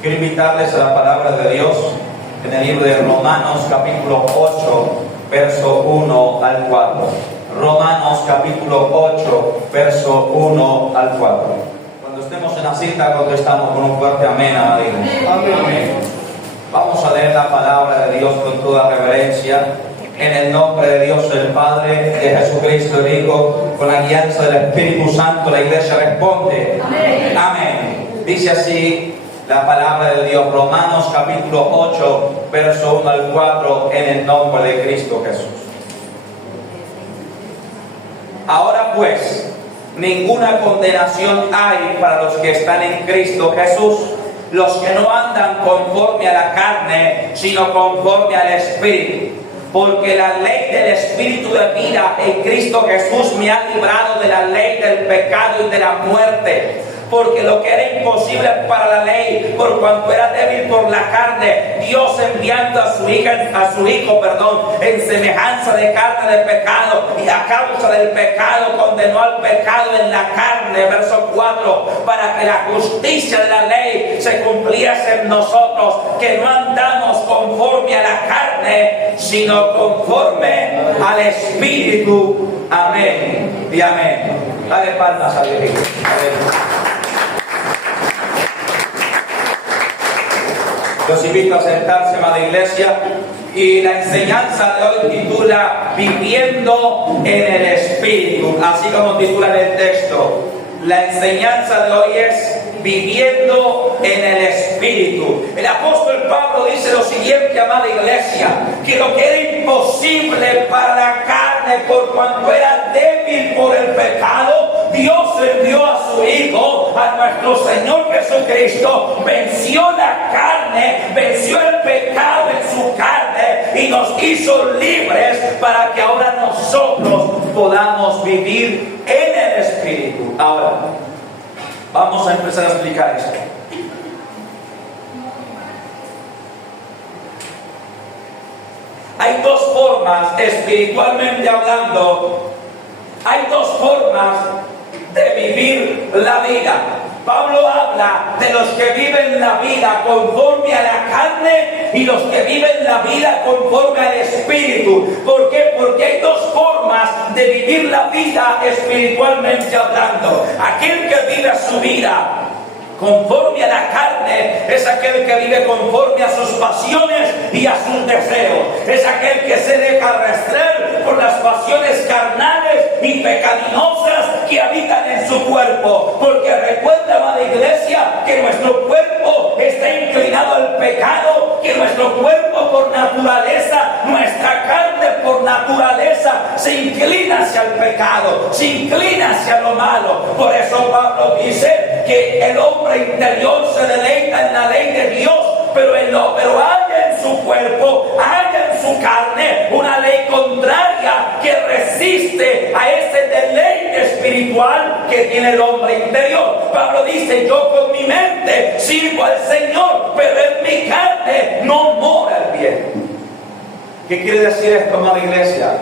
Quiero invitarles a la palabra de Dios en el libro de Romanos capítulo 8, verso 1 al 4. Romanos capítulo 8, verso 1 al 4. Cuando estemos en la cita, contestamos con un fuerte amén, amén. Amén. Vamos a leer la palabra de Dios con toda reverencia. En el nombre de Dios el Padre, de Jesucristo el Hijo, con la guianza del Espíritu Santo, la iglesia responde. Amén. Amén. Dice así la palabra de Dios, Romanos capítulo 8, verso 1 al 4, en el nombre de Cristo Jesús. Ahora pues, ninguna condenación hay para los que están en Cristo Jesús, los que no andan conforme a la carne, sino conforme al Espíritu. Porque la ley del Espíritu de vida en Cristo Jesús me ha librado de la ley del pecado y de la muerte. Porque lo que era imposible para la ley, por cuanto era débil por la carne, Dios enviando a su hijo, en semejanza de carne de pecado, y a causa del pecado condenó al pecado en la carne, verso 4, para que la justicia de la ley se cumpliese en nosotros, que no andamos conforme a la carne, sino conforme al Espíritu. Amén y amén. Dale palmas a Dios. Amén. Los invito a sentarse, amada iglesia, y la enseñanza de hoy titula Viviendo en el Espíritu, así como titula el texto. La enseñanza de hoy es Viviendo en el Espíritu. El apóstol Pablo dice lo siguiente, amada iglesia, que lo que era imposible para la carne por cuanto era débil por el pecado, Dios envió a su Hijo, a nuestro Señor Jesucristo, venció la carne, venció el pecado en su carne y nos hizo libres para que ahora nosotros podamos vivir en el Espíritu. Ahora, vamos a empezar a explicar esto. Hay dos formas, espiritualmente hablando, hay dos formas de vivir la vida. Pablo habla de los que viven la vida conforme a la carne y los que viven la vida conforme al Espíritu. ¿Por qué? Porque hay dos formas de vivir la vida espiritualmente hablando. Aquel que vive su vida conforme a la carne es aquel que vive conforme a sus pasiones y a sus deseos. Es aquel que se deja arrastrar por las pasiones carnales y pecaminosas que habitan en su cuerpo. Porque recuerda, amada iglesia, que nuestro cuerpo está inclinado al pecado, que nuestro cuerpo por naturaleza, nuestra carne por naturaleza se inclina hacia el pecado, se inclina hacia lo malo. Por eso Pablo dice que el hombre interior se deleita en la ley de Dios, pero haya en su cuerpo, haya en su carne una ley contraria que resiste a ese deleite espiritual que tiene el hombre interior. Pablo dice: yo con mi mente sirvo al Señor, pero en mi carne no mora el bien. ¿Qué quiere decir esto, amada iglesia?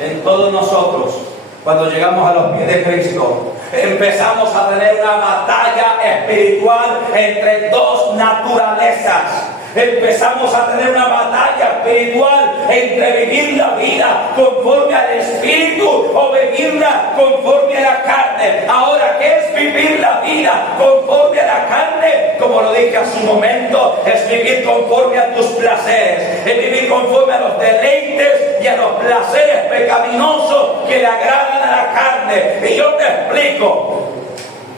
En todos nosotros, cuando llegamos a los pies de Cristo, empezamos a tener una batalla espiritual entre dos naturalezas. Empezamos a tener una batalla espiritual entre vivir la vida conforme al Espíritu o vivirla conforme a la carne. Ahora, ¿qué es vivir la vida conforme a la carne? Como lo dije hace un momento, es vivir conforme a tus placeres, es vivir conforme a los deleites y a los placeres pecaminosos que le agradan a la carne. Y yo te explico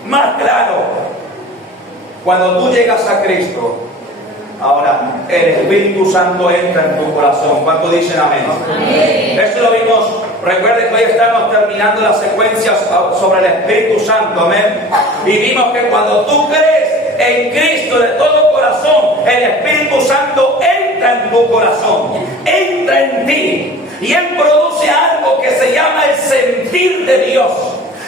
más claro. Cuando tú llegas a Cristo, ahora el Espíritu Santo entra en tu corazón. ¿Cuánto dicen amén? Amén. Eso lo vimos. Recuerden que hoy estamos terminando las secuencias sobre el Espíritu Santo. Amén. Y vimos que cuando tú crees en Cristo de todo corazón, el Espíritu Santo entra en tu corazón, entra en ti, y Él produce algo que se llama el sentir de Dios.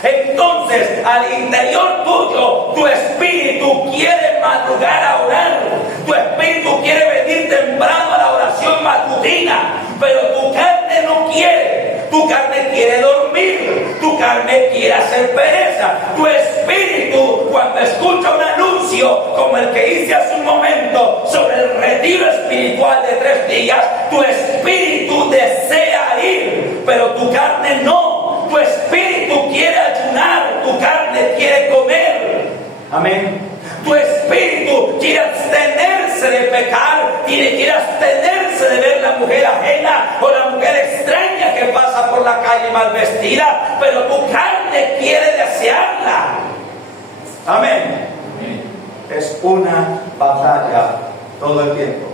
Entonces, al interior tuyo, tu espíritu quiere madrugar a orar, tu espíritu quiere venir temprano a la oración matutina, pero tu carne no quiere. Tu carne quiere dormir, tu carne quiere quiere hacer pereza. Tu espíritu, cuando escucha un anuncio como el que hice hace un momento sobre el retiro espiritual de 3 días, tu espíritu desea ir, pero tu carne no. Tu espíritu quiere ayunar, tu carne quiere comer. Amén. Tu espíritu quiere abstenerse de pecar, quiere abstenerse de ver la mujer ajena o la mujer extraña que pasa por la calle mal vestida, pero tu carne quiere desearla. Amén. Es una batalla todo el tiempo.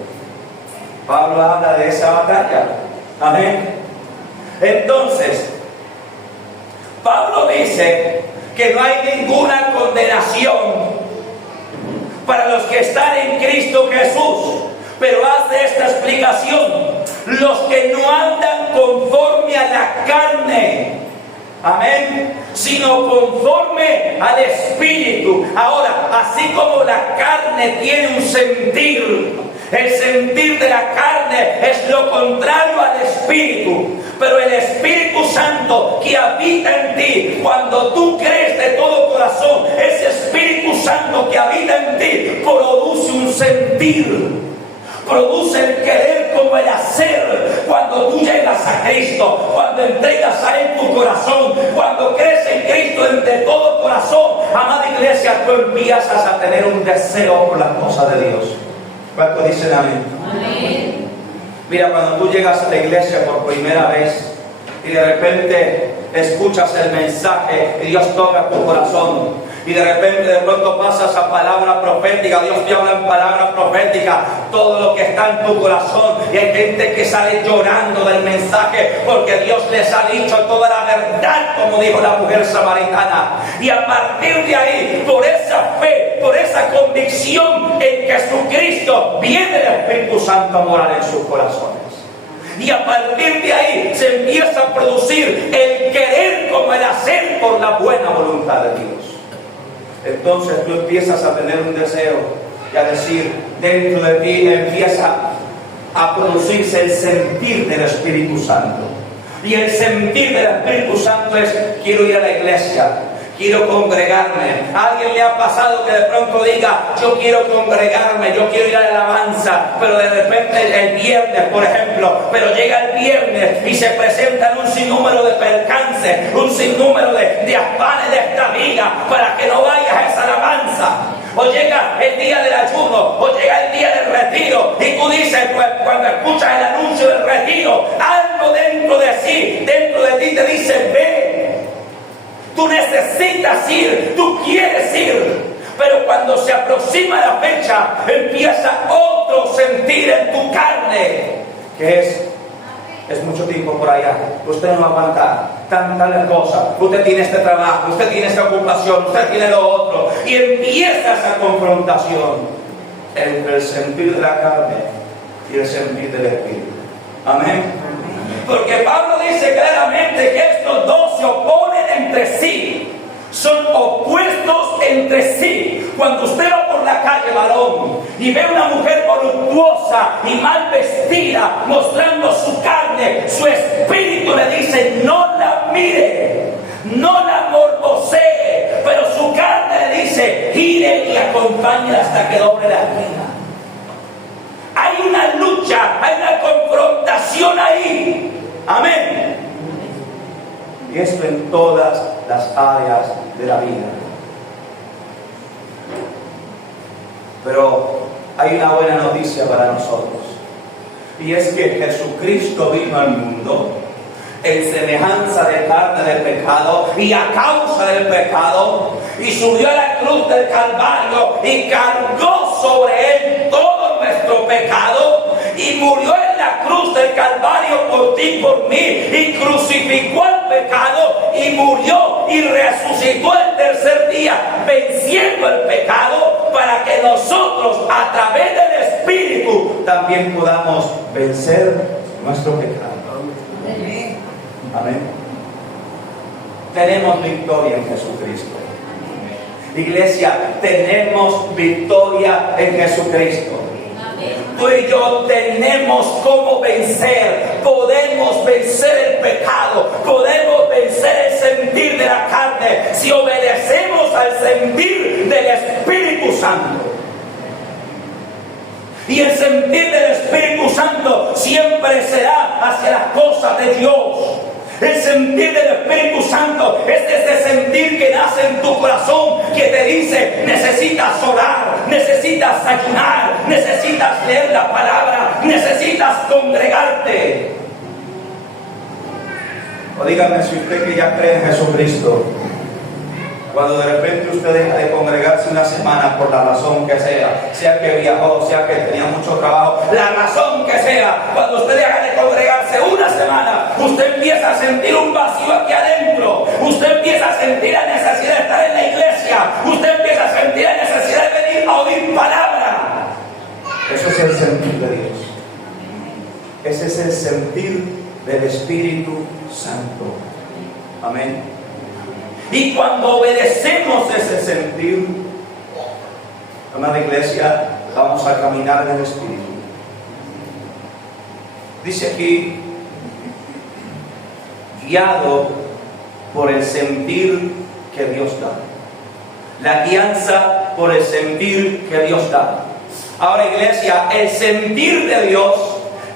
Pablo habla de esa batalla. Amén. Entonces, Pablo dice que no hay ninguna condenación para los que están en Cristo Jesús, pero hace esta explicación: los que no andan conforme a la carne, amén, sino conforme al Espíritu. Ahora, así como la carne tiene un sentir, el sentir de la carne es lo contrario al Espíritu, pero el Espíritu Santo que habita en ti, cuando tú crees de todo corazón, ese Espíritu Santo que habita en ti produce un sentir, produce el querer como el hacer. Cuando tú llegas a Cristo, cuando entregas a Él tu corazón, cuando crees en Cristo de todo corazón, amada iglesia, tú empiezas a tener un deseo por las cosas de Dios. ¿Cuántos dicen amén? Amén. Mira, cuando tú llegas a la iglesia por primera vez y de repente escuchas el mensaje y Dios toca tu corazón, y de repente de pronto pasas a palabra profética, Dios te habla en palabra profética, todo lo que está en tu corazón, y hay gente que sale llorando del mensaje porque Dios les ha dicho toda la verdad, como dijo la mujer samaritana. Y a partir de ahí, por esa fe, por esa convicción en Jesucristo, viene el Espíritu Santo a morar en sus corazones. Y a partir de ahí se empieza a producir el querer como el hacer por la buena voluntad de Dios. Entonces tú empiezas a tener un deseo y a decir, dentro de ti empieza a producirse el sentir del Espíritu Santo. Y el sentir del Espíritu Santo es: quiero ir a la iglesia, quiero congregarme. ¿A alguien le ha pasado que de pronto diga: yo quiero congregarme, yo quiero ir a la alabanza, pero de repente el viernes, por ejemplo, pero llega el viernes y se presentan un sinnúmero de percances, un sinnúmero de afanes de esta vida para que no vayas a esa alabanza? O llega el día del ayuno, o llega el día del retiro, y tú dices, pues, cuando escuchas el anuncio del retiro, algo dentro de sí, dentro de ti te dice: ve. Tú necesitas ir, tú quieres ir, pero cuando se aproxima la fecha, empieza otro sentir en tu carne, que es mucho tiempo por allá, usted no va a aguantar tantas cosas, usted tiene este trabajo, usted tiene esta ocupación, usted tiene lo otro, y empieza esa confrontación entre el sentir de la carne y el sentir del Espíritu. Amén. Porque Pablo dice claramente que estos dos se oponen entre sí, son opuestos entre sí. Cuando usted va por la calle, varón, y ve una mujer voluptuosa y mal vestida, mostrando su carne, su espíritu le dice: no la mire, no la morbosee, pero su carne le dice: gire y acompáñela hasta que doble la esquina. Hay una lucha, hay una confrontación ahí. Amén. Y esto en todas las áreas de la vida. Pero hay una buena noticia para nosotros, y es que Jesucristo vino al mundo en semejanza de carne del pecado y a causa del pecado, y subió a la cruz del Calvario y cargó sobre él todo nuestro pecado, y murió en la cruz del Calvario por ti y por mí, y crucificó el pecado, y murió y resucitó el tercer día, venciendo el pecado, para que nosotros, a través del Espíritu, también podamos vencer nuestro pecado. Amén. Amén. Tenemos victoria en Jesucristo. Iglesia, tenemos victoria en Jesucristo. Tú y yo tenemos cómo vencer. Podemos vencer el pecado, podemos vencer el sentir de la carne, si obedecemos al sentir del Espíritu Santo. Y el sentir del Espíritu Santo siempre será hacia las cosas de Dios. El sentir del Espíritu Santo es ese sentir que nace en tu corazón, que te dice: necesitas orar, necesitas ayunar, necesitas leer la palabra, necesitas congregarte. O dígame, si usted que ya cree en Jesucristo, cuando de repente usted deja de congregarse una semana por la razón que sea que viajó, sea que tenía mucho trabajo, la razón que sea, cuando usted deja de congregarse una semana, usted empieza a sentir un vacío aquí adentro, usted empieza a sentir la necesidad de estar en la iglesia, usted empieza a sentir la necesidad de venir a oír palabra. Eso es el sentir de Dios. Ese es el sentir del Espíritu Santo. Amén. Y cuando obedecemos ese sentir, amada iglesia, vamos a caminar en el Espíritu. Dice aquí: guiado por el sentir que Dios da. La guianza por el sentir que Dios da. Ahora, iglesia, el sentir de Dios,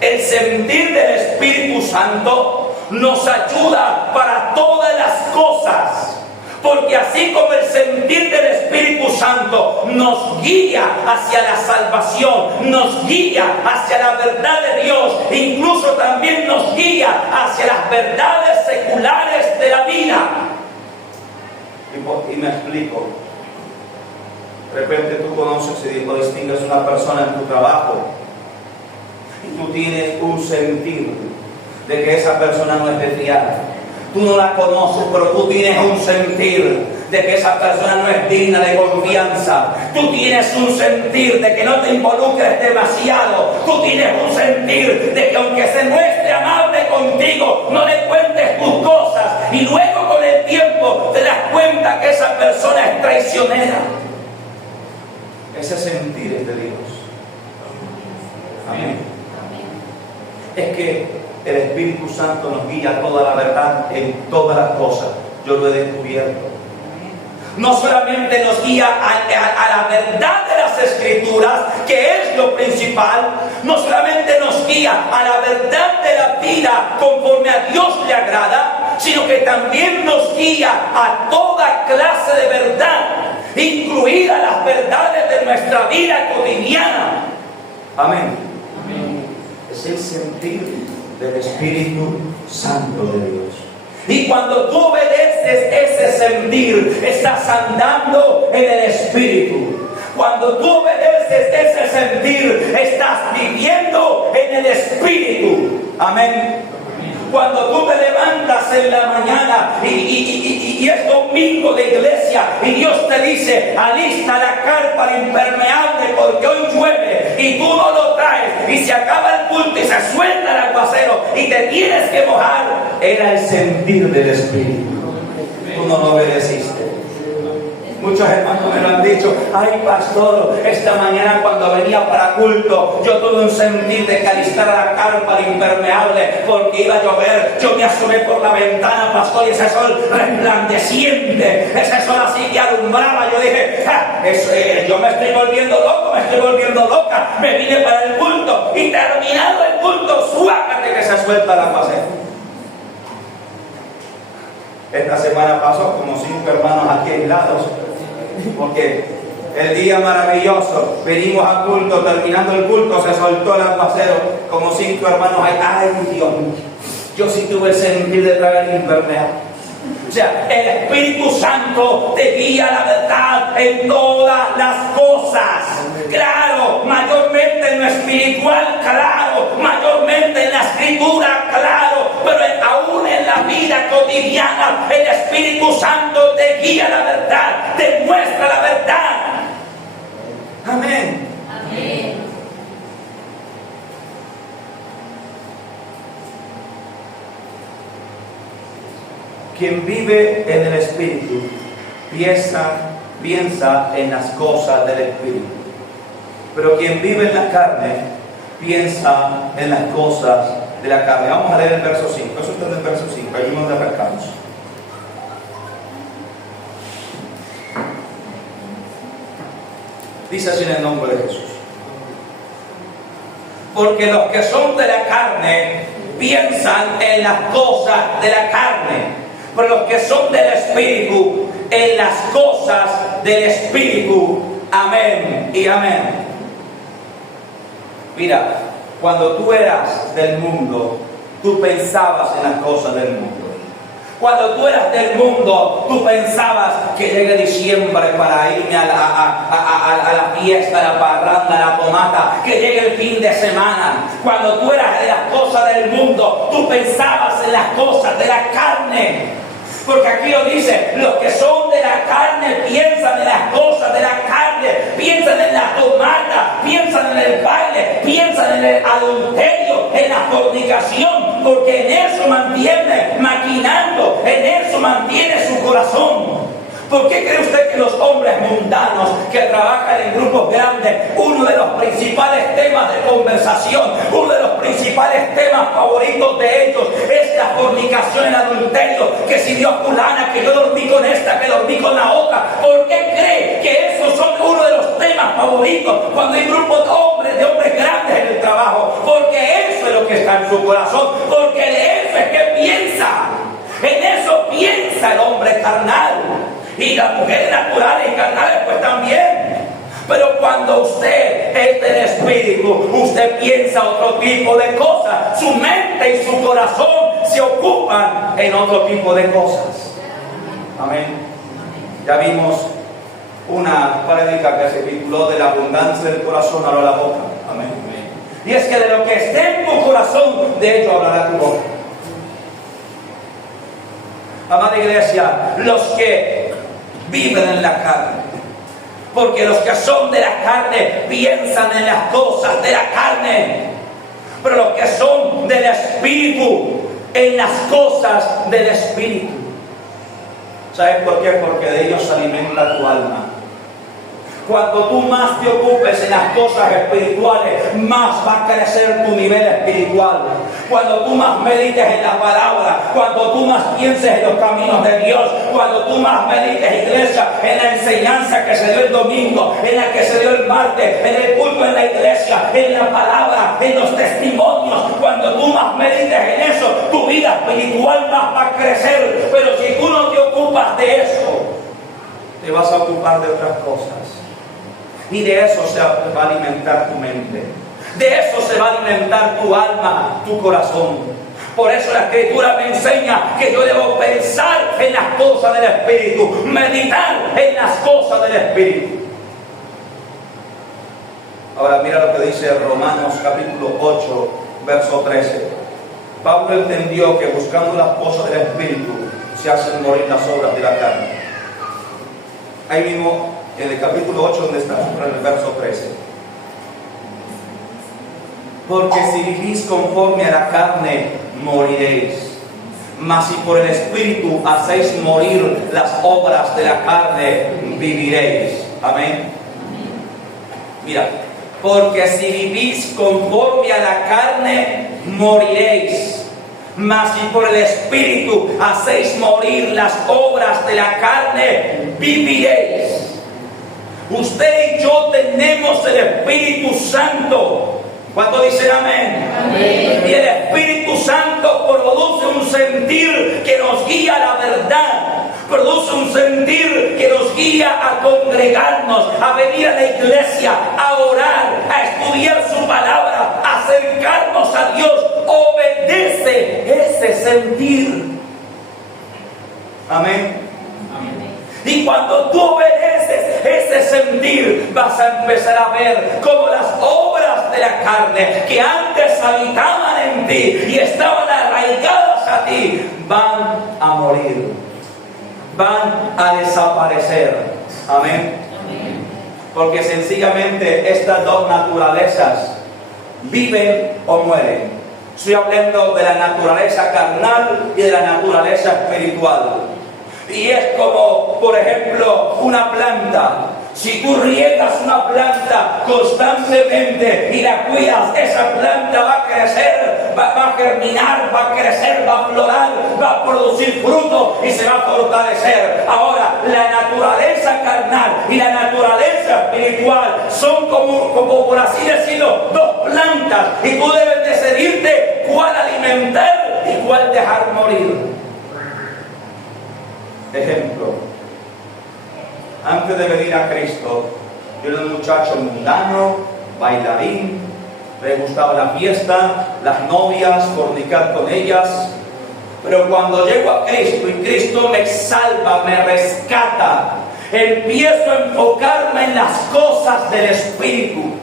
el sentir del Espíritu Santo, nos ayuda para todas las cosas. Porque así como el sentir del Espíritu Santo nos guía hacia la salvación, nos guía hacia la verdad de Dios, incluso también nos guía hacia las verdades seculares de la vida. Y me explico. De repente tú conoces y distingues una persona en tu trabajo y tú tienes un sentir de que esa persona no es de fiar. Tú no la conoces, pero tú tienes un sentir de que esa persona no es digna de confianza. Tú tienes un sentir de que no te involucres demasiado. Tú tienes un sentir de que aunque se muestre amable contigo, no le cuentes tus cosas. Y luego con el tiempo te das cuenta que esa persona es traicionera. Ese sentir es de Dios. Amén. Es que el Espíritu Santo nos guía a toda la verdad en todas las cosas. Yo lo he descubierto. No solamente nos guía a la verdad de las Escrituras, que es lo principal. No solamente nos guía a la verdad de la vida conforme a Dios le agrada, sino que también nos guía a toda clase de verdad, incluidas las verdades de nuestra vida cotidiana. Amén. Es el sentir del Espíritu Santo de Dios. Y cuando tú obedeces ese sentir, estás andando en el Espíritu. Cuando tú obedeces ese sentir, estás viviendo en el Espíritu. Amén. Cuando tú te levantas en la mañana y es domingo de iglesia y Dios te dice: alista la carpa impermeable porque hoy llueve, y tú no lo traes y se acaba el culto y se suelta el aguacero y te tienes que mojar, era el sentir del Espíritu. Tú no lo obedeciste. Muchos hermanos me lo han dicho: ay pastor, esta mañana cuando venía para culto yo tuve un sentir de que alistara la carpa impermeable porque iba a llover. Yo me asomé por la ventana, pastor, y ese sol resplandeciente, ese sol así que alumbraba. Yo dije: yo me estoy volviendo loco, me estoy volviendo loca. Me vine para el culto y terminado el culto, suácate que se suelta la pasea. Esta semana pasó como 5 hermanos aquí aislados, porque el día maravilloso, venimos al culto, terminando el culto, se soltó el aguacero, como 5 hermanos ahí. Ay Dios mío, yo sí tuve el sentir de traer impermeable. O sea, el Espíritu Santo te guía a la verdad en todas las cosas. Claro, mayormente en lo espiritual, claro, mayormente en la Escritura, claro, pero aún en la vida cotidiana, el Espíritu Santo te guía a la verdad, te muestra la verdad. Amén. Amén. Quien vive en el Espíritu piensa en las cosas del Espíritu. Pero quien vive en la carne piensa en las cosas de la carne. Vamos a leer el verso 5. Eso está en el verso 5. Ahí nos arrancamos. Dice así en el nombre de Jesús. Porque los que son de la carne piensan en las cosas de la carne, pero los que son del Espíritu en las cosas del Espíritu. Amén y amén. Mira, cuando tú eras del mundo, tú pensabas en las cosas del mundo. Cuando tú eras del mundo, tú pensabas que llegue diciembre para irme a la fiesta, a la parranda, a la tomata, que llegue el fin de semana. Cuando tú eras de las cosas del mundo, tú pensabas en las cosas de la carne. Porque aquí lo dice, los que son de la carne piensan en las cosas de la carne, piensan en la tomata, piensan en el baile, piensan en el adulterio, en la fornicación, porque en eso mantiene maquinando, en eso mantiene su corazón. ¿Por qué cree usted que los hombres mundanos que trabajan en grupos grandes, uno de los principales temas de conversación, uno de los principales temas favoritos de ellos es la fornicación, el adulterio? Que si Dios fulana, que yo dormí con esta, que dormí con la otra. ¿Por qué cree que esos son uno de los temas favoritos cuando hay grupos de hombres grandes en el trabajo? Porque eso es lo que está en su corazón, porque de eso es que piensa. En eso piensa el hombre carnal. Y las mujeres naturales y carnales pues también. Pero cuando usted es del Espíritu, usted piensa otro tipo de cosas. Su mente y su corazón se ocupan en otro tipo de cosas. Amén. Ya vimos una prédica que se tituló De la abundancia del corazón habla la boca. Amén. Y es que de lo que esté en tu corazón, de ello hablará tu boca. Amada iglesia, los que viven en la carne, porque los que son de la carne piensan en las cosas de la carne, pero los que son del Espíritu en las cosas del Espíritu. ¿Sabes por qué? Porque de ellos se alimenta tu alma. Cuando tú más te ocupes en las cosas espirituales, más va a crecer tu nivel espiritual. Cuando tú más medites en la palabra, cuando tú más pienses en los caminos de Dios, cuando tú más medites, iglesia, en la enseñanza que se dio el domingo, en la que se dio el martes, en el culto en la iglesia, en la palabra, en los testimonios, cuando tú más medites en eso, tu vida espiritual más va a crecer. Pero si tú no te ocupas de eso, te vas a ocupar de otras cosas. Y de eso se va a alimentar tu mente. De eso se va a alimentar tu alma, tu corazón. Por eso la Escritura me enseña que yo debo pensar en las cosas del Espíritu, meditar en las cosas del Espíritu. Ahora mira lo que dice Romanos capítulo 8, verso 13. Pablo entendió que buscando las cosas del Espíritu se hacen morir las obras de la carne. Ahí mismo en el capítulo 8, donde está, en el verso 13. Porque si vivís conforme a la carne, moriréis. Mas si por el Espíritu hacéis morir las obras de la carne, viviréis. Amén. Mira, porque si vivís conforme a la carne, moriréis. Mas si por el Espíritu hacéis morir las obras de la carne, viviréis. Usted y yo tenemos el Espíritu Santo. ¿Cuánto dicen amén? Amén? Y el Espíritu Santo produce un sentir que nos guía a la verdad. Produce un sentir que nos guía a congregarnos, a venir a la iglesia, a orar, a estudiar su palabra, a acercarnos a Dios. Obedece ese sentir. Amén. Y cuando tú obedeces ese sentir, vas a empezar a ver cómo las obras de la carne que antes habitaban en ti y estaban arraigadas a ti, van a morir, van a desaparecer. Amén. Porque sencillamente estas dos naturalezas viven o mueren. Estoy hablando de la naturaleza carnal y de la naturaleza espiritual. Y es como, por ejemplo, una planta. Si tú riegas una planta constantemente y la cuidas, esa planta va a crecer, va a germinar, va a crecer, va a aflorar, va a producir fruto y se va a fortalecer. Ahora, la naturaleza carnal y la naturaleza espiritual son como por así decirlo, dos plantas, y tú debes decidirte cuál alimentar y cuál dejar morir. Ejemplo. Antes de venir a Cristo, yo era un muchacho mundano, bailarín, me gustaba la fiesta, las novias, fornicar con ellas. Pero cuando llego a Cristo y Cristo me salva, me rescata, empiezo a enfocarme en las cosas del Espíritu.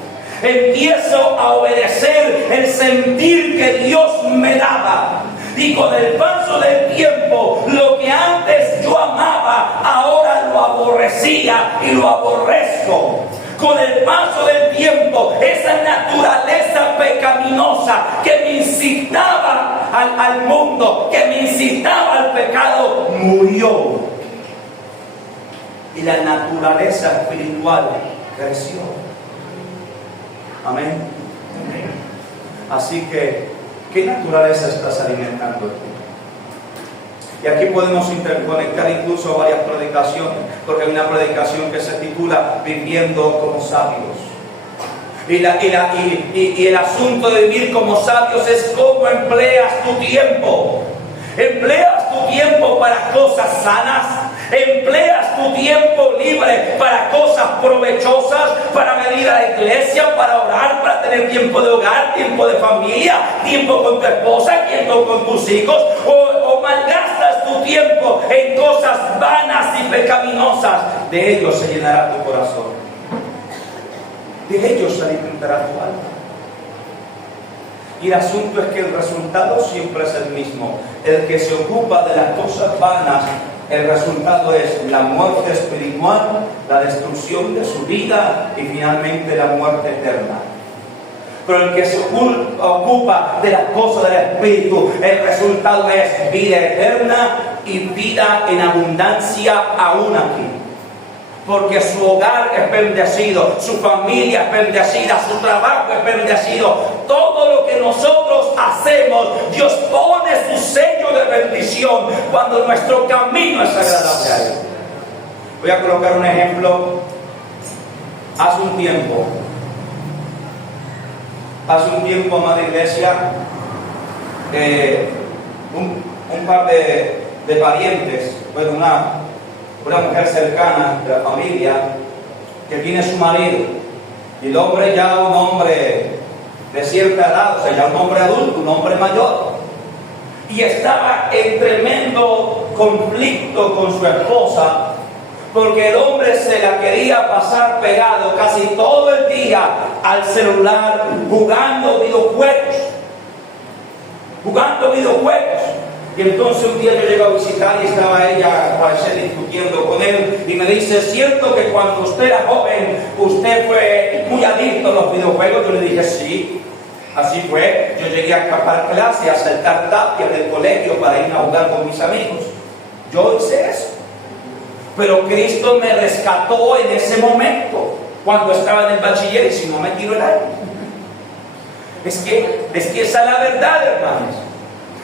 Empiezo a obedecer el sentir que Dios me daba. Y con el paso del tiempo, lo que antes yo amaba, ahora lo aborrecía y lo aborrezco. Con el paso del tiempo, esa naturaleza pecaminosa que me incitaba al mundo, que me incitaba al pecado, murió. Y la naturaleza espiritual creció. Amén. Así que, ¿qué naturaleza estás alimentando tú? Y aquí podemos interconectar incluso varias predicaciones, porque hay una predicación que se titula Viviendo como sabios. Y el asunto de vivir como sabios es cómo empleas tu tiempo. Empleas tu tiempo para cosas sanas. Empleas tu tiempo libre para cosas provechosas, para venir a la iglesia, para orar, para tener tiempo de hogar, tiempo de familia, tiempo con tu esposa, tiempo con tus hijos, o malgastas tu tiempo en cosas vanas y pecaminosas. De ellos se llenará tu corazón, de ellos se alimentará tu alma. Y el asunto es que el resultado siempre es el mismo. El que se ocupa de las cosas vanas, el resultado es la muerte espiritual, la destrucción de su vida y finalmente la muerte eterna. Pero el que se ocupa de las cosas del Espíritu, el resultado es vida eterna y vida en abundancia aún aquí. Porque su hogar es bendecido, su familia es bendecida, su trabajo es bendecido. Todo lo que nosotros hacemos, Dios pone su sello de bendición cuando nuestro camino es agradable a Él. Voy a colocar un ejemplo. Hace un tiempo, amada iglesia, un par de parientes, bueno, una mujer cercana de la familia, que tiene su marido, y el hombre ya un hombre de cierta edad, o sea, ya un hombre adulto, un hombre mayor, y estaba en tremendo conflicto con su esposa, porque el hombre se la quería pasar pegado casi todo el día al celular, jugando videojuegos. Y entonces un día yo llego a visitar y estaba ella, parece, discutiendo con él, y me dice: ¿cierto que cuando usted era joven, usted fue muy adicto a los videojuegos? Yo le dije: sí, así fue. Yo llegué a escapar clases, a saltar tapias del colegio para ir a jugar con mis amigos. Yo hice eso. Pero Cristo me rescató en ese momento, cuando estaba en el bachiller, y si no me tiro el aire. Es que esa es la verdad, hermanos.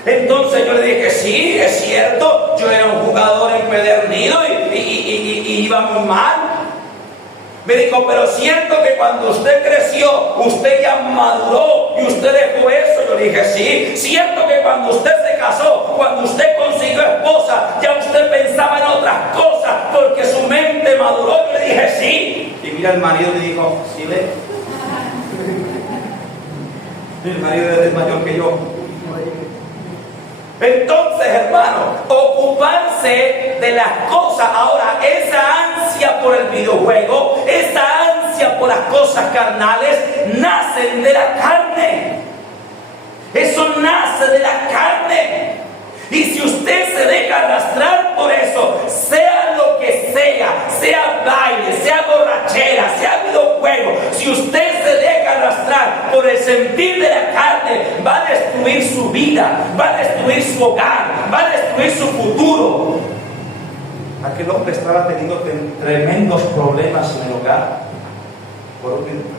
Entonces yo le dije: sí, es cierto, yo era un jugador empedernido y iba muy mal. Me dijo: pero cierto que cuando usted creció, usted ya maduró y usted dejó eso. Yo le dije: sí. Cierto que cuando usted se casó, cuando usted consiguió esposa, ya usted pensaba en otras cosas porque su mente maduró. Yo le dije: sí. Y mira, el marido le dijo: sí, ve. El marido es mayor que yo. Entonces, hermano, ocuparse de las cosas. Ahora, esa ansia por el videojuego, esa ansia por las cosas carnales, nacen de la carne. Eso nace de la carne. Y si usted se deja arrastrar por eso, sea lo que sea baile, sea borrachera, sea videojuego, si usted se deja arrastrar por el sentir de la carne, va a destruir su vida, va a destruir su hogar, va a destruir su futuro. Aquel hombre estaba teniendo tremendos problemas en el hogar por un minuto,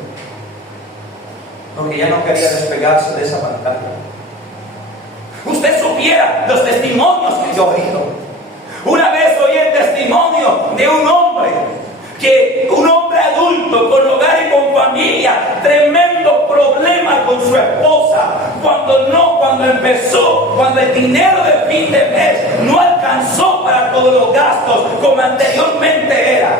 porque ya no quería despegarse de esa pantalla. Usted supiera los testimonios que yo he oído. Una vez oí el testimonio de un hombre adulto, con hogar y con familia, tremendo problema con su esposa, cuando el dinero de fin de mes no alcanzó para todos los gastos como anteriormente era.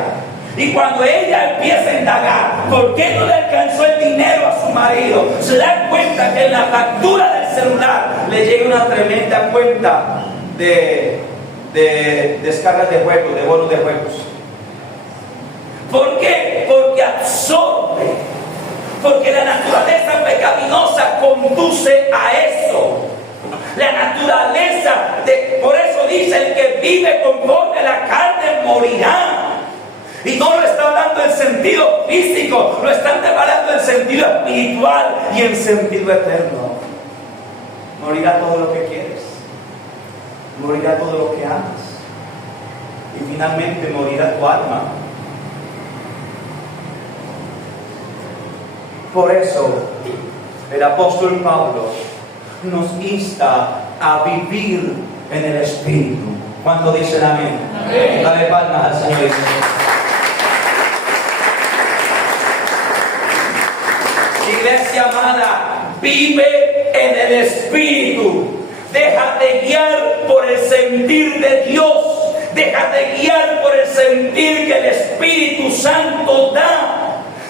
Y cuando ella empieza a indagar por qué no le alcanzó el dinero a su marido, se da cuenta que en la factura del celular le llega una tremenda cuenta de descargas de juegos, de bonos de juegos. ¿Por qué? Porque absorbe. Porque la naturaleza pecaminosa conduce a eso. La naturaleza, por eso dice, el que vive conforme a la carne morirá. Y no lo está hablando en sentido físico, lo están hablando en sentido espiritual y en sentido eterno. Morirá todo lo que quieres. Morirá todo lo que amas. Y finalmente morirá tu alma. Por eso el apóstol Pablo nos insta a vivir en el Espíritu. ¿Cuánto dicen amén? Amén. Dale palmas al Señor. Iglesia amada, vive en el Espíritu. Déjate guiar por el sentir de Dios. Déjate guiar por el sentir que el Espíritu Santo da.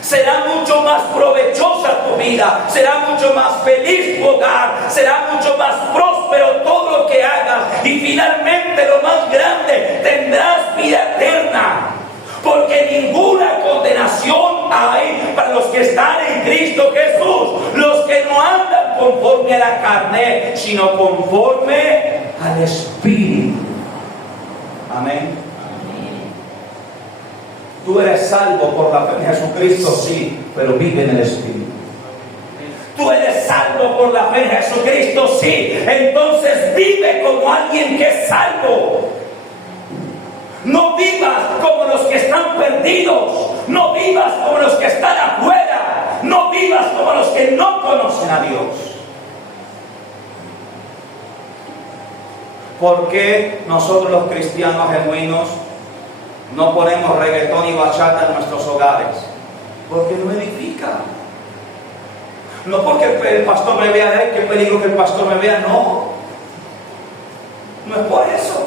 Será mucho más provechosa tu vida, será mucho más feliz tu hogar, será mucho más próspero todo lo que hagas, y finalmente lo más grande, tendrás vida eterna, porque ninguna condenación hay para los que están en Cristo Jesús, los que no andan conforme a la carne, sino conforme al Espíritu. Amén. Tú eres salvo por la fe en Jesucristo, sí, pero vive en el Espíritu. Tú eres salvo por la fe en Jesucristo, sí, entonces vive como alguien que es salvo. No vivas como los que están perdidos, no vivas como los que están afuera, no vivas como los que no conocen a Dios. ¿Por qué nosotros los cristianos genuinos no ponemos reggaetón y bachata en nuestros hogares? Porque no edifica. No porque el pastor me vea, qué peligro que el pastor me vea, no. No es por eso.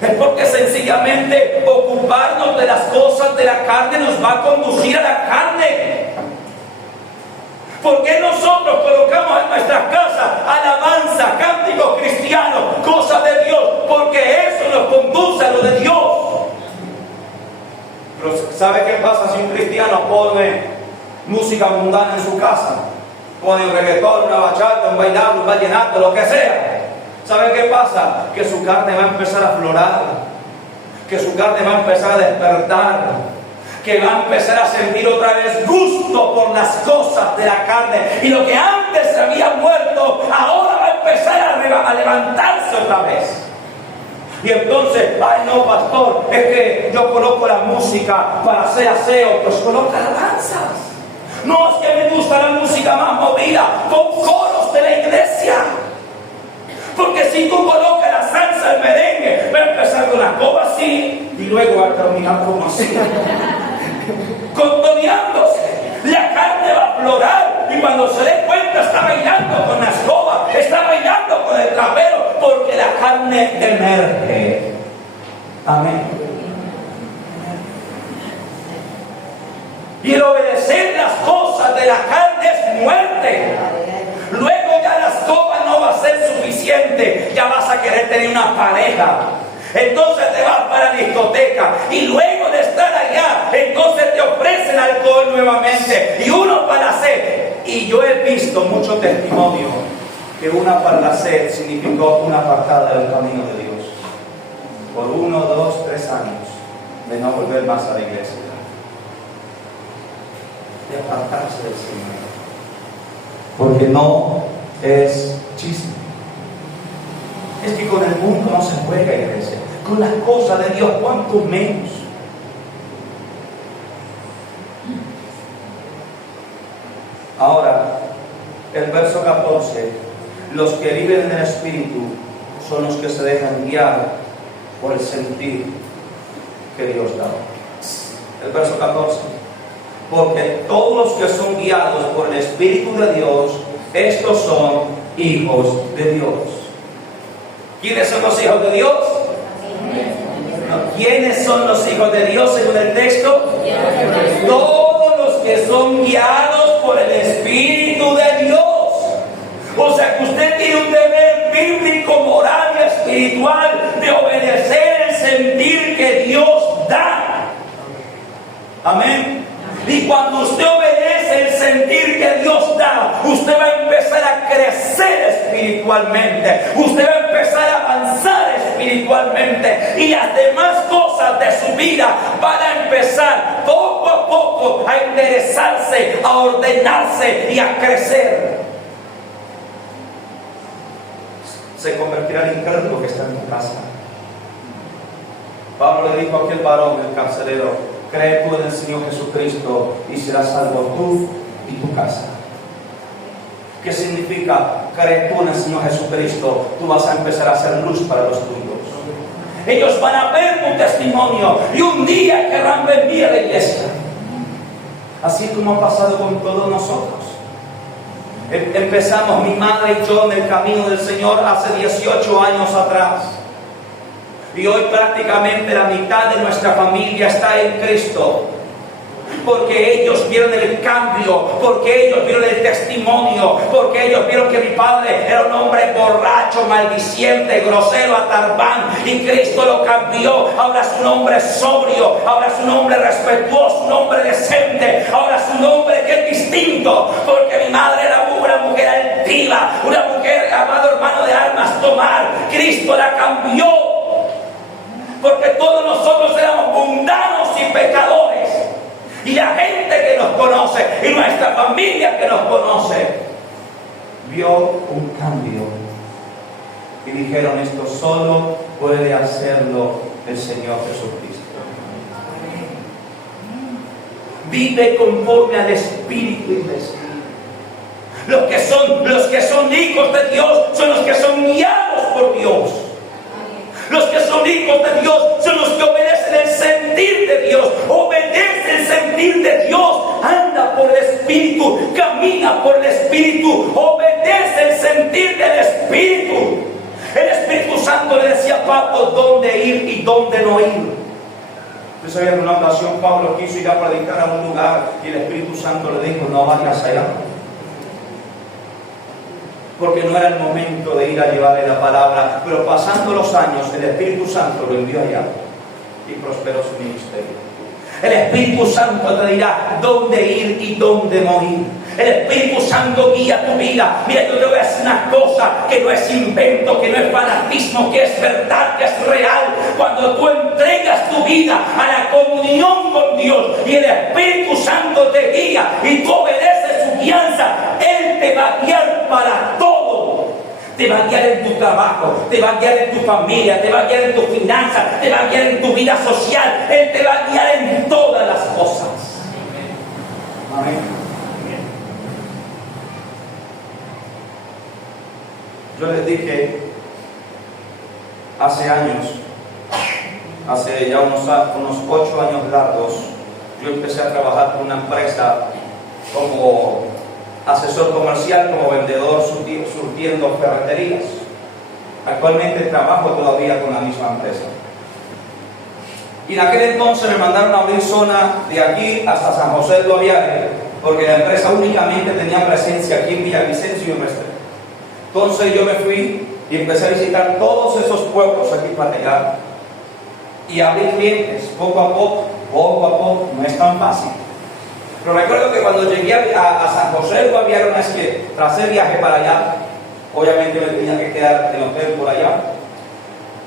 Es porque sencillamente ocuparnos de las cosas de la carne nos va a conducir a la carne. ¿Por qué nosotros colocamos en nuestras casas alabanza, cánticos cristianos, cosas de Dios? Porque eso nos conduce a lo de Dios. Pero ¿sabe qué pasa si un cristiano pone música mundana en su casa? Pone un reggaetón, una bachata, un bailable, un vallenato, lo que sea. ¿Sabe qué pasa? Que su carne va a empezar a aflorar, que su carne va a empezar a despertar, que va a empezar a sentir otra vez gusto por las cosas de la carne, y lo que antes se había muerto ahora va a empezar a levantarse otra vez. Y entonces, ay no pastor, es que yo coloco la música para hacer aseo, pues coloca alabanzas. No, es que me gusta la música más movida, con coros de la iglesia. Porque si tú colocas la salsa, el merengue, va a empezar con la coba así y luego va a terminar como así, contoneándose. La carne va a aflorar y cuando se dé cuenta está bailando con la escoba, está bailando con el trapero, porque la carne emerge. Amén. Y el obedecer las cosas de la carne es muerte. Luego ya la escoba no va a ser suficiente, ya vas a querer tener una pareja. Entonces te vas para la discoteca y luego de estar allá, entonces te ofrecen alcohol nuevamente y uno para la sed. Y yo he visto muchos testimonios que una para la sed significó una apartada del camino de Dios por 1, 2, 3 años de no volver más a la iglesia, de apartarse del Señor, porque no es chiste. Es que con el mundo no se juega, iglesia. con las cosas de Dios, cuánto menos. Ahora, el verso 14, los que viven en el Espíritu son los que se dejan guiar por el sentir que Dios da. El verso 14, porque todos los que son guiados por el Espíritu de Dios, estos son hijos de Dios. ¿Quiénes son los hijos de Dios? ¿Quiénes son los hijos de Dios según el texto? Todos los que son guiados por el Espíritu de Dios. O sea que usted tiene un deber bíblico, moral y espiritual de obedecer el sentir que Dios da. Amén. Y cuando usted obedece el sentir que Dios da, usted va a empezar a crecer espiritualmente. Usted va a empezar a avanzar espiritualmente. Y las demás cosas de su vida van a empezar poco a poco a enderezarse, a ordenarse y a crecer. Se convertirá en incrédulo que está en tu casa. Pablo le dijo a aquel varón, el carcelero: cree tú en el Señor Jesucristo y serás salvo tú y tu casa. ¿Qué significa? Cree tú en el Señor Jesucristo, tú vas a empezar a hacer luz para los tuyos. Ellos van a ver tu testimonio y un día querrán venir a la iglesia. Así como ha pasado con todos nosotros. Empezamos mi madre y yo en el camino del Señor hace 18 años atrás. Y hoy prácticamente la mitad de nuestra familia está en Cristo. Porque ellos vieron el cambio, porque ellos vieron el testimonio, porque ellos vieron que mi padre era un hombre borracho, maldiciente, grosero, atarbán, y Cristo lo cambió. Ahora es un hombre sobrio, ahora es un hombre respetuoso, un hombre decente, ahora es un hombre que es distinto, porque mi madre era una mujer altiva, una mujer, amado hermano, de armas tomar. Cristo la cambió, porque todos nosotros éramos mundanos y pecadores. Y la gente que nos conoce y nuestra familia que nos conoce vio un cambio y dijeron: esto solo puede hacerlo el Señor Jesucristo. Vive conforme al Espíritu, iglesia. Los que son hijos de Dios son los que son guiados por Dios. Los que son hijos de Dios son los que obedecen el sentir de Dios. Obedece el sentir de Dios. Anda por el Espíritu. Camina por el Espíritu. Obedece el sentir del Espíritu. El Espíritu Santo le decía a Pablo dónde ir y dónde no ir. Ustedes sabían que en una ocasión Pablo quiso ir a predicar a un lugar y el Espíritu Santo le dijo: no vayas allá. Porque no era el momento de ir a llevarle la palabra. Pero pasando los años, el Espíritu Santo lo envió allá y prosperó su ministerio. El Espíritu Santo te dirá dónde ir y dónde no ir. El Espíritu Santo guía tu vida. Mira, yo te voy a decir una cosa que no es invento, que no es fanatismo, que es verdad, que es real. Cuando tú entregas tu vida a la comunión con Dios y el Espíritu Santo te guía y tú obedeces su guianza, Él te va a guiar para todo. Te va a guiar en tu trabajo, te va a guiar en tu familia, te va a guiar en tu finanzas, te va a guiar en tu vida social. Él te va a guiar en todas las cosas. Amén. Yo les dije hace años, hace ya unos 8 años largos, yo empecé a trabajar con una empresa como asesor comercial, como vendedor surtiendo ferreterías. Actualmente trabajo todavía con la misma empresa. Y en aquel entonces me mandaron a abrir zona de aquí hasta San José del Guaviare, porque la empresa únicamente tenía presencia aquí en Villavicencio y Mestre. Entonces yo me fui y empecé a visitar todos esos pueblos aquí para allá y abrir clientes poco a poco, no es tan fácil. Pero recuerdo que cuando llegué a San José del Guaviare, es que tras el viaje para allá, obviamente me tenía que quedar en hotel por allá.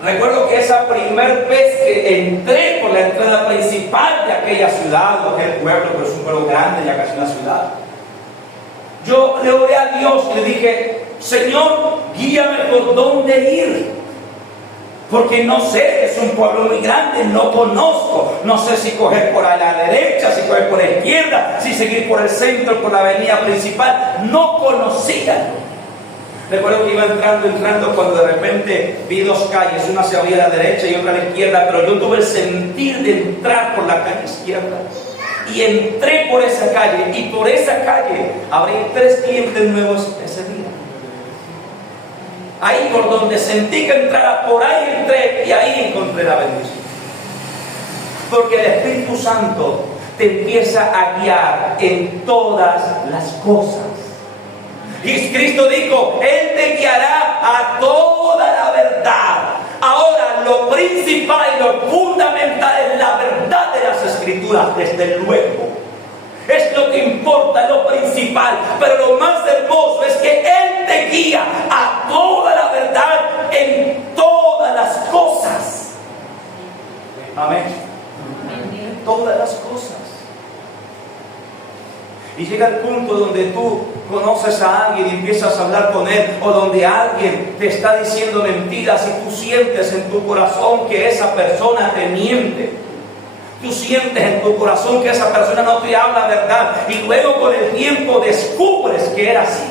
Recuerdo que esa primera vez que entré por la entrada principal de aquella ciudad, o aquel pueblo, pero es un pueblo grande, ya casi una ciudad, yo le oré a Dios y le dije: Señor, guíame por dónde ir. Porque no sé, es un pueblo muy grande, no conozco. No sé si coger por a la derecha, si coger por la izquierda, si seguir por el centro, por la avenida principal. No conocía. Recuerdo que iba entrando cuando de repente vi dos calles, una se abría a la derecha y otra a la izquierda, pero yo tuve el sentir de entrar por la calle izquierda. Y entré por esa calle, y por esa calle abrí 3 clientes nuevos ese día. Ahí por donde sentí que entrara, por ahí entré y ahí encontré la bendición. Porque el Espíritu Santo te empieza a guiar en todas las cosas. Y Cristo dijo, Él te guiará a toda la verdad. Ahora, lo principal y lo fundamental es la verdad de las Escrituras, desde luego. Es lo que importa, lo principal. Pero lo más hermoso es que Él te guía a toda la verdad en todas las cosas. Amén. En todas las cosas. Y llega el punto donde tú conoces a alguien y empiezas a hablar con él, o donde alguien te está diciendo mentiras y tú sientes en tu corazón que esa persona te miente. Tú sientes en tu corazón que esa persona no te habla verdad, y luego con el tiempo descubres que era así.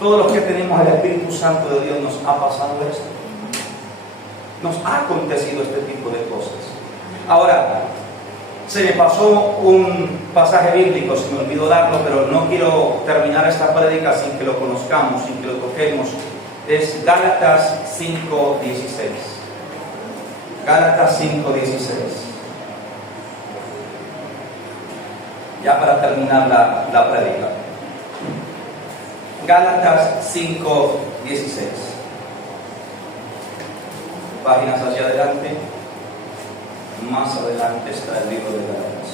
Todos los que tenemos el Espíritu Santo de Dios nos ha pasado esto. Nos ha acontecido este tipo de cosas. Ahora, se me pasó un pasaje bíblico, se me olvidó darlo, pero no quiero terminar esta prédica sin que lo conozcamos, sin que lo toquemos. Es Gálatas 5:16. Gálatas 5:16. Ya para terminar la prédica. Gálatas 5:16. Páginas hacia adelante. Más adelante está el libro de Gálatas.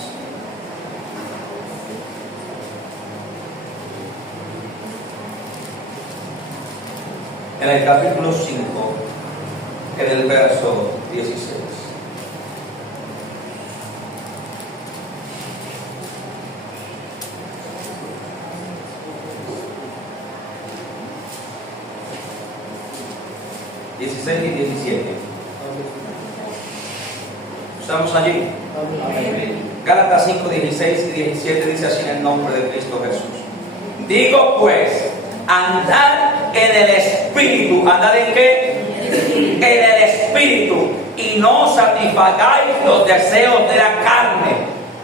En el capítulo 5, en el verso 16. ...16 y 17... ¿Estamos allí? Gálatas 5, 16 y 17 dice así en el nombre de Cristo Jesús. Digo pues, andad en el Espíritu. ¿Andad en qué? En el Espíritu. Y no satisfagáis los deseos de la carne.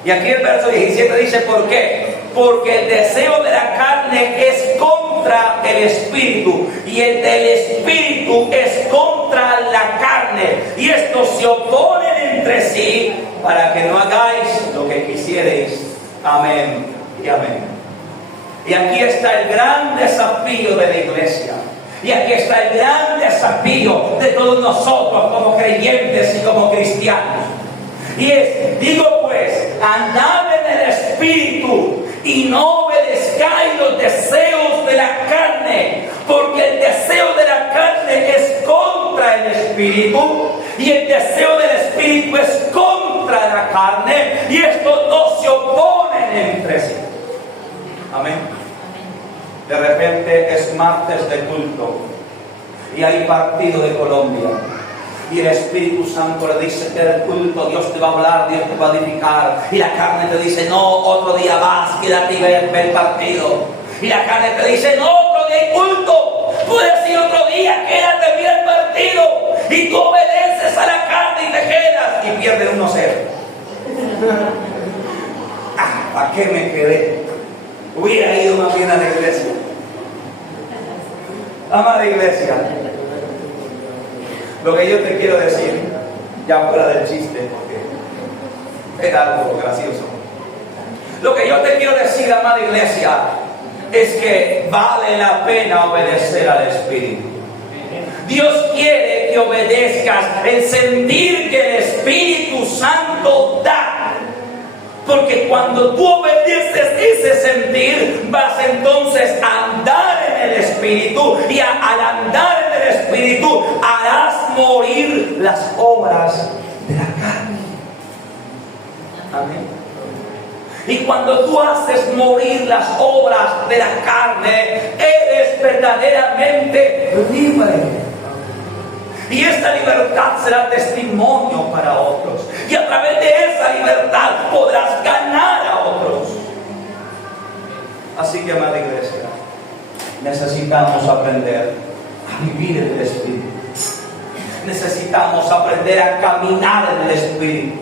Y aquí el verso 17 dice ¿por qué? Porque el deseo de la carne es contra el Espíritu, y el del Espíritu es contra la carne, y estos se oponen entre sí para que no hagáis lo que quisierais. Amén y amén. Y aquí está el gran desafío de la iglesia. Y aquí está el gran desafío de todos nosotros como creyentes y como cristianos. Y es, digo pues, andad en el Espíritu y no obedezcáis los deseos de la carne, porque el deseo de la carne es contra el Espíritu, y el deseo del Espíritu es contra la carne, y estos dos se oponen entre sí. Amén. De repente es martes de culto y hay partido de Colombia. Y el Espíritu Santo le dice que el culto Dios te va a hablar, Dios te va a edificar. Y la carne te dice, no, otro día más, quédate y ve el partido. Y la carne te dice, no, otro día hay culto. Puedes ir otro día, quédate, mira el partido. Y tú obedeces a la carne y te quedas. Y pierdes 1-0. ¿Para qué me quedé? Hubiera ido más bien a la iglesia. Amada iglesia, lo que yo te quiero decir, ya fuera del chiste, porque era algo gracioso. Lo que yo te quiero decir, amada iglesia, es que vale la pena obedecer al Espíritu. Dios quiere que obedezcas el sentir que el Espíritu Santo da. Porque cuando tú obedeces ese sentir, vas entonces a andar en el Espíritu, y al andar en el Espíritu harás morir las obras de la carne. Amén. Y cuando tú haces morir las obras de la carne, eres verdaderamente libre. Y esta libertad será testimonio para otros. Y a través de esa libertad podrás ganar a otros. Así que, amada iglesia, necesitamos aprender a vivir en el Espíritu. Necesitamos aprender a caminar en el Espíritu.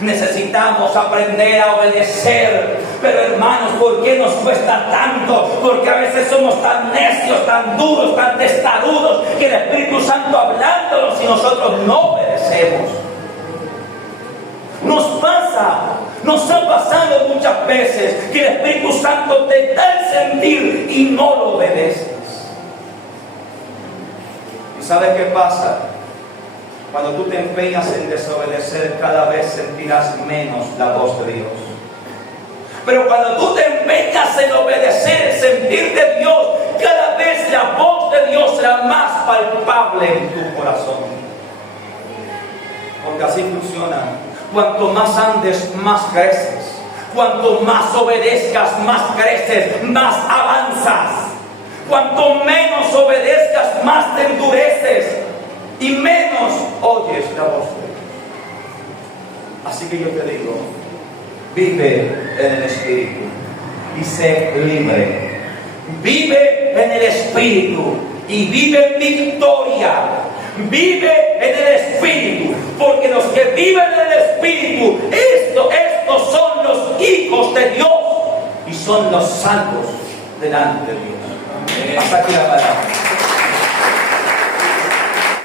Necesitamos aprender a obedecer. Pero hermanos, ¿por qué nos cuesta tanto? Porque a veces somos tan necios, tan duros, tan testarudos, que el Espíritu Santo hablándonos y nosotros no obedecemos. Nos ha pasado muchas veces que el Espíritu Santo te da el sentir y no lo obedeces. ¿Y sabes qué pasa? Cuando tú te empeñas en desobedecer, cada vez sentirás menos la voz de Dios. Pero cuando tú te empeñas en obedecer, el sentir de Dios, cada vez la voz de Dios será más palpable en tu corazón. Porque así funciona. Cuanto más andes, más creces. Cuanto más obedezcas, más creces, más avanzas. Cuanto menos obedezcas, más te endureces y menos oyes la voz de Dios. Así que yo te digo, vive en el Espíritu y sé libre. Vive en el Espíritu y vive en victoria. Vive en el Espíritu, porque los que viven en el Espíritu, estos son los hijos de Dios y son los salvos delante de Dios. Hasta aquí la palabra.